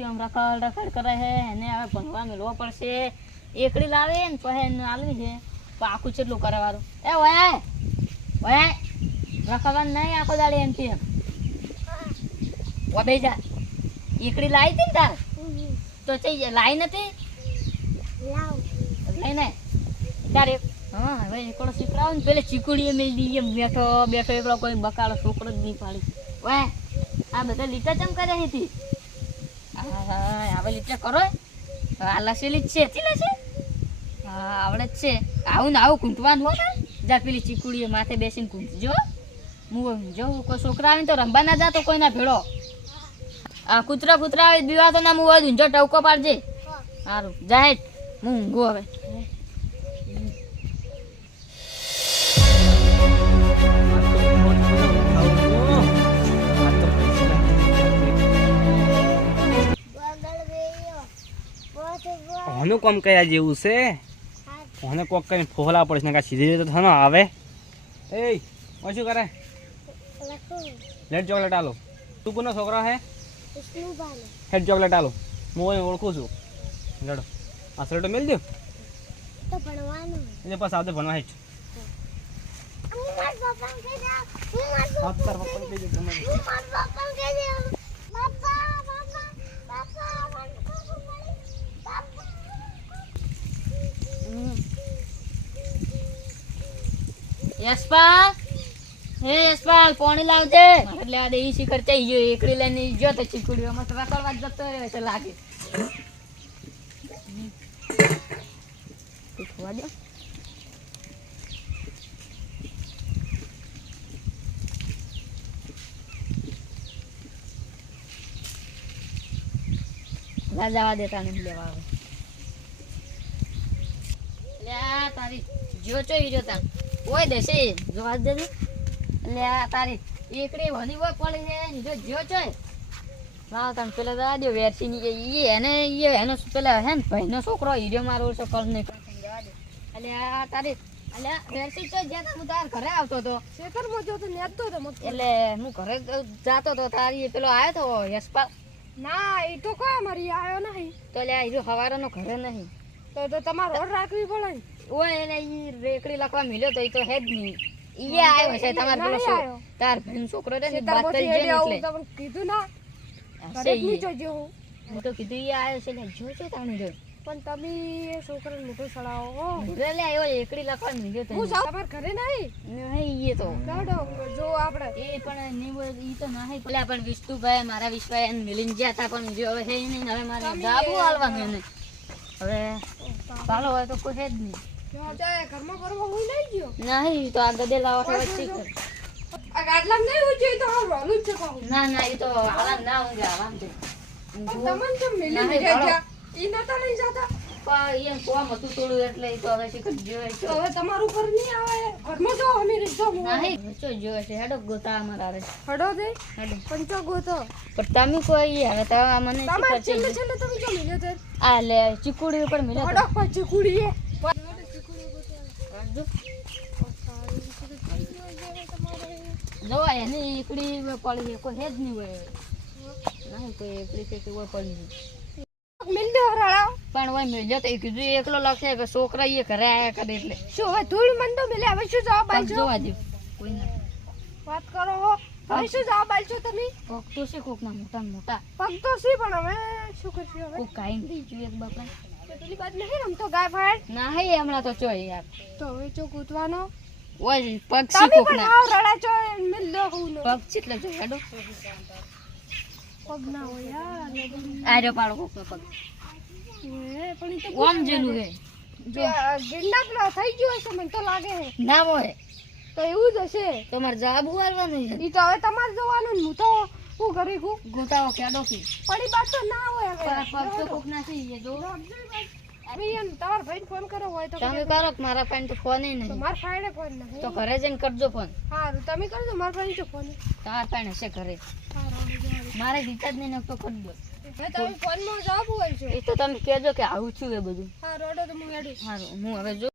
આમ રખડ રખડ કરે છે એને હવે ભણવા મેળવો પડશે. એકડી લાવે ને પછી એને આલવી છે તો આખું કેટલું કરવાનું. એ ઓય ઓય રખડવાનું નહીં આખો દાડી એમથી એમ બે જા. એકડી લાવી હતી ને તાર તો ચઈ લાવી નથી લઈને તારે હા હવે એકડો શીખડાવો ને પેલે ચીકુડીએ મેં દઈએ બેઠો બેઠો એકડો કોઈ બકાળો છોકરો જ નહીં પાડી. ઓય આ બધા લીટા ચમ કરે હતી. હવે લીટા કરો આ લસેલી જ છે ચીલા છે. હા આવડે જ છે. આવું ને આવું કૂંટવાનું હોય ને જા પેલી ચીકુડીએ માથે બેસીને કૂંટજો. હું જોઉં કોઈ છોકરા આવે તો રમવા ના જાતો કોઈના ભેળો. આ કૂતરા કૂતરા આવે બીવા તો ના હું હોય ઊંઝો ટવકો પાડજે. સારું જાહેર હું ઊંઘું હવે. કોનું કામ કયા જેવું છે કોને કોક કરીને ફોહલા પડશે ને કા સીધી તો થનો આવે. એ શું કરે લેટ ચોકલેટ આલો. તું કોનો છોકરો હે હેડ ચોકલેટ આલો. હું ઓળખું છું. લડો આ શર્ટ મેલ દો એટલે પાસ આવતે ભણવા હેચ. યશપાલ હે યશપાલ પાણી લાવજે. એટલે આ ઈ શિખર થઈ ગયો એકડી લઈને ગયો તો ચીકુડીઓ મત રખડવા જતો રહ્યો છે લાગે. ઉઠવા દો જવા દેતા નહીં લેવા આવે. લે તારી જો ચો હીરો તા ઓય દેશે જોવા દે. લે તારી એકડી ભણી હોય પડી છે જો જો ચો લાવ તને પેલા દા દે વેરસી ની ઈ એનો પેલા હે ને ભાઈનો છોકરો હીરો મારો છે કર નહીં જવા દે. એટલે આ તારી એટલે વેરસી તો જ્યાં હું તાર ઘરે આવતો તો શેખરમાં જો તો નેતો તો એટલે હું ઘરે જાતો તો તારી પેલો આવ્યો તો યશપાલ. ના એ તો કોઈ મારી આવ્યો નહીં તો લે હીરો હવારનો ઘરે નહીં તો તમારે ઓર રાખવી પડે. ઓય એને ઈ રેકડી લખવા મળ્યો તો ઈ તો હે જ નહીં. ઈ આવ્યો છે તમાર પેલો તાર ભાઈનો છોકરો રે ને વાત કરી જે એટલે તમને કીધું ના ઘરે નહીં જોજો હું તો કીધું ઈ આવ્યો છે ને જો છે તાણે જો પણ તમે એ છોકરાને મોટો સડાવો. ઘરે લે આવ્યો એકડી લખવા મળ્યો તો હું જાવ તમાર ઘરે નહીં નહીં ઈ તો કાઢો જો આપણે એ પણ નહીં ઈ તો નહીં પેલા પણ વિષ્ણુભાઈ મારા વિશ્વાય એને મિલીને ગયા હતા પણ જો હવે હે નહીં હવે મારે જાબુ હાલવાનું એને હવે ચાલો હોય તો કોઈ હે જ નહીં. ઘરમાં કરવા હું નહીં ગયો નહીં તો આ ગદે લાવો તો વચ્ચે આ ગાડલા નહીં હોય તો આ રોલું છે કહું. ના ના એ તો આરામ ના ઊંઘે આરામ છે. તમને કેમ મિલી ગયા ઈ નતા લઈ જતા પણ એમ કોમ હતું થોડું એટલે તો હવે શીખર જોવે છે. હવે તમારું ઘર નહીં આવે ઘરમાં જો અમે રીતો નહીં ચો જોવે છે હેડો ગોતા અમારા રે હડો દે હેડો પણ ચો ગોતો પણ તમે કોઈ હવે તો મને તમાર છેલ્લે છેલ્લે તમે જો મિલ્યો તે આ લે ચીકુડી ઉપર મિલ્યો હડો પછી કુડીએ જો એને એકડી પડી કોઈ હે જ નહીં હોય નહીં કોઈ એકડી કે કોઈ પડી મિલ્યો રળાવ પણ હોય મિલ્યો તો કીધું એકલો લખે કે છોકરા એ ઘરે આયા કરે એટલે શું હવે ધૂળ મન તો મિલે હવે શું જવાબ આલજો જોવા દે કોઈ ના વાત કરો હો હવે શું જવાબ આલજો તમે કોક તો છે કોક ના મોટા મોટા પગ તો સી પણ હવે શું કરશું હવે કોક કાઈ નહીં જોઈએ બાપા પેલી બાદ નહીં રમતો ગાય ફાડ ના હે હમણાં તો ચોય યાર તો હવે ચો કૂદવાનો ઓય પક્ષી તમે કોક પણ ના આવ રળા ચો મિલ્યો હું પક્ષી એટલે જો હેડો પગ ના હોય યાર આર્યો પાડો કોક નો પગ એ પણ ઈ તો ઓમ જેલું હે ગિંડા પેલા થઈ ગયો છે મને તો લાગે છે ના હોય તો એવું જ હશે તમારે જવાબ હાલવાનું છે ઈ તો હવે તમારે જોવાનું ને હું તો હું કરી હું ગોતાવો કેડો કી પડી બાત તો ના હોય હવે પગ તો કોક ના થઈ જો તમારા ભાઈને ફોન કરો હોય તો તમે કરો કે મારા પાસે તો ફોન નહીં મારા ફાઈને ફોન નહીં તો ઘરે જઈને કરજો ફોન. સારું તમે કરજો મારા ફાઈને જો ફોન તમારા પાસે હશે ઘરે મારે રિચાર્જ નહીં નાખતો કરી દો. તમે ફોનમાં જવાબ હોય છે એ તો તમે કહેજો કે આવું છું એ બધું. હા રોડો તો હું હેડી સારું હું હવે જો